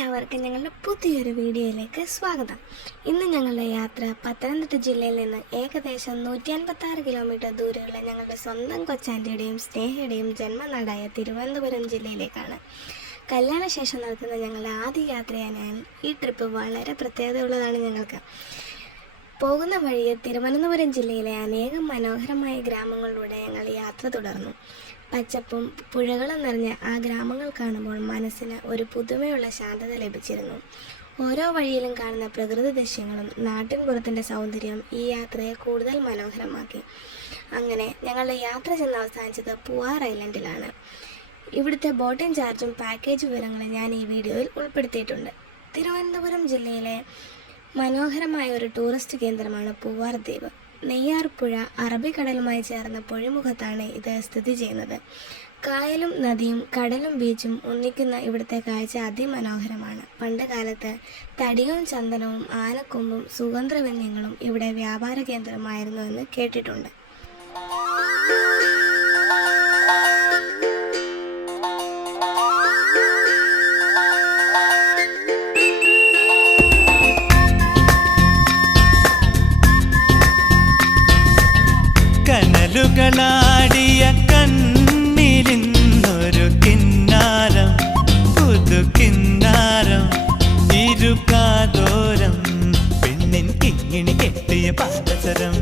എല്ലാവർക്കും ഞങ്ങളുടെ പുതിയൊരു വീഡിയോയിലേക്ക് സ്വാഗതം. ഇന്ന് ഞങ്ങളുടെ യാത്ര പത്തനംതിട്ട ജില്ലയിൽ നിന്ന് ഏകദേശം 156 കിലോമീറ്റർ ദൂരെയുള്ള ഞങ്ങളുടെ സ്വന്തം കൊച്ചാൻ്റെയുടെയും സ്നേഹയുടെയും ജന്മനാടായ തിരുവനന്തപുരം ജില്ലയിലേക്കാണ്. കല്യാണശേഷം നടത്തുന്ന ഞങ്ങളുടെ ആദ്യ യാത്രയായ ഈ ട്രിപ്പ് വളരെ പ്രത്യേകതയുള്ളതാണ്. ഞങ്ങൾക്ക് പോകുന്ന വഴിയെ തിരുവനന്തപുരം ജില്ലയിലെ അനേകം മനോഹരമായ ഗ്രാമങ്ങളിലൂടെ ഞങ്ങൾ യാത്ര തുടർന്നു. പച്ചപ്പും പുഴകളും നിറഞ്ഞ ആ ഗ്രാമങ്ങൾ കാണുമ്പോൾ മനസ്സിന് ഒരു പുതുമയുള്ള ശാന്തത ലഭിച്ചിരുന്നു. ഓരോ വഴിയിലും കാണുന്ന പ്രകൃതി ദൃശ്യങ്ങളും നാട്ടിൻപുറത്തിൻ്റെ സൗന്ദര്യവും ഈ യാത്രയെ കൂടുതൽ മനോഹരമാക്കി. അങ്ങനെ ഞങ്ങളുടെ യാത്ര ചെന്ന് അവസാനിച്ചത് പൂവാർ ഐലൻഡിലാണ്. ഇവിടുത്തെ ബോട്ടിംഗ് ചാർജും പാക്കേജ് വിവരങ്ങളും ഞാൻ ഈ വീഡിയോയിൽ ഉൾപ്പെടുത്തിയിട്ടുണ്ട്. തിരുവനന്തപുരം ജില്ലയിലെ മനോഹരമായ ഒരു ടൂറിസ്റ്റ് കേന്ദ്രമാണ് പൂവാർ ദ്വീപ്. നെയ്യാർപ്പുഴ അറബിക്കടലുമായി ചേർന്ന പുഴമുഖത്താണ് ഇത് സ്ഥിതി ചെയ്യുന്നത്. കായലും നദിയും കടലും ബീച്ചും ഒന്നിക്കുന്ന ഇവിടുത്തെ കാഴ്ച അതിമനോഹരമാണ്. പണ്ട് കാലത്ത് തടിയും ചന്ദനവും ആനക്കൊമ്പും സുഗന്ധവ്യഞ്ജനങ്ങളും ഇവിടെ വ്യാപാര കേന്ദ്രമായിരുന്നു എന്ന് കേട്ടിട്ടുണ്ട്. കനലുകളാടിയ കണ്ണിലിന്നൊരു കിന്നാരം, പുതു കിന്നാരം, ഇരുകാതോരം, പെണ്ണിൻ കിങ്ങിണി കെട്ടിയ പാദസരം.